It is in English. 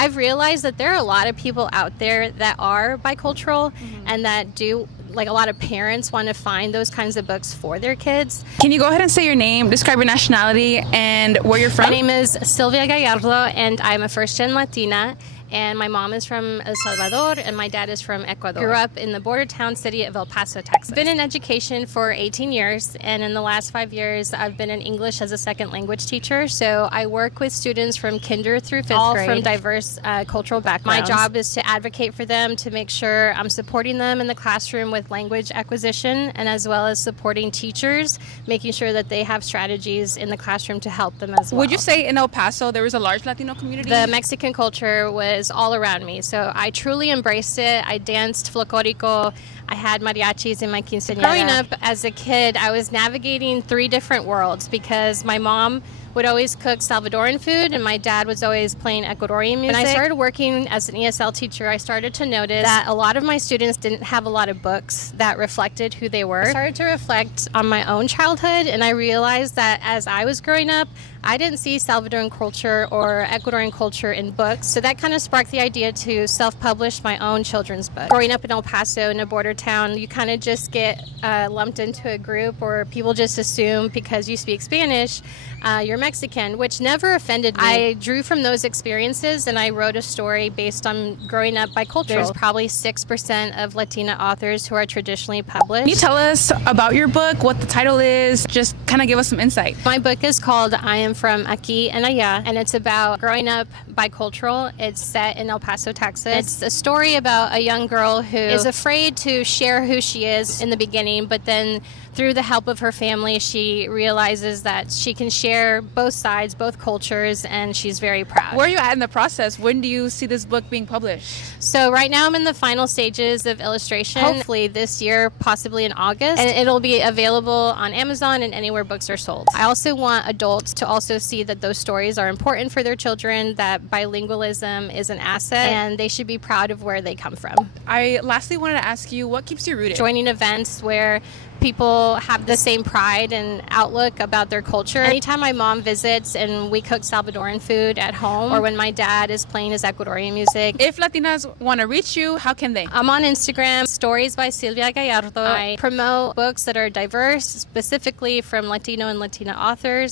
I've realized that there are a lot of people out there that are bicultural and that do, like a lot of parents want to find those kinds of books for their kids. Can you go ahead and say your name, describe your nationality, and where you're from? My name is Silvia Gallardo, and I'm a first-gen Latina. And my mom is from El Salvador, and my dad is from Ecuador. Grew up in the border town city of El Paso, Texas. Been in education for 18 years, and in the last 5 years, I've been an English as a second language teacher. So I work with students from kinder through fifth grade, all from diverse cultural backgrounds. My job is to advocate for them, to make sure I'm supporting them in the classroom with language acquisition, and as well as supporting teachers, making sure that they have strategies in the classroom to help them as well. Would you say in El Paso there was a large Latino community? The Mexican culture was all around me, so I truly embraced it. I danced folklorico. I had mariachis in my quinceañera. Growing up as a kid, I was navigating 3 different worlds because my mom would always cook Salvadoran food and my dad was always playing Ecuadorian music. When I started working as an ESL teacher, I started to notice that a lot of my students didn't have a lot of books that reflected who they were. I started to reflect on my own childhood, and I realized that as I was growing up, I didn't see Salvadoran culture or Ecuadorian culture in books, so that kind of sparked the idea to self-publish my own children's book. Growing up in El Paso, in a border town, you kind of just get lumped into a group, or people just assume because you speak Spanish, you're Mexican, which never offended me. I drew from those experiences, and I wrote a story based on growing up bicultural. There's probably 6% of Latina authors who are traditionally published. Can you tell us about your book, what the title is? Just kind of give us some insight. My book is called I Am From Aquí and Allá, and it's about growing up bicultural. It's set in El Paso, Texas. It's a story about a young girl who is afraid to share who she is in the beginning, but then through the help of her family, she realizes that she can share both sides, both cultures, and she's very proud. Where are you at in the process? When do you see this book being published? So right now I'm in the final stages of illustration. Hopefully this year, possibly in August, and it'll be available on Amazon and anywhere books are sold. I also want adults to also see that those stories are important for their children, that bilingualism is an asset, and they should be proud of where they come from. I lastly wanted to ask you, what keeps you rooted? Joining events where people have the same pride and outlook about their culture. Anytime my mom visits and we cook Salvadoran food at home, or when my dad is playing his Ecuadorian music. If Latinas want to reach you, how can they? I'm on Instagram, Stories by Silvia Gallardo. I promote books that are diverse, specifically from Latino and Latina authors.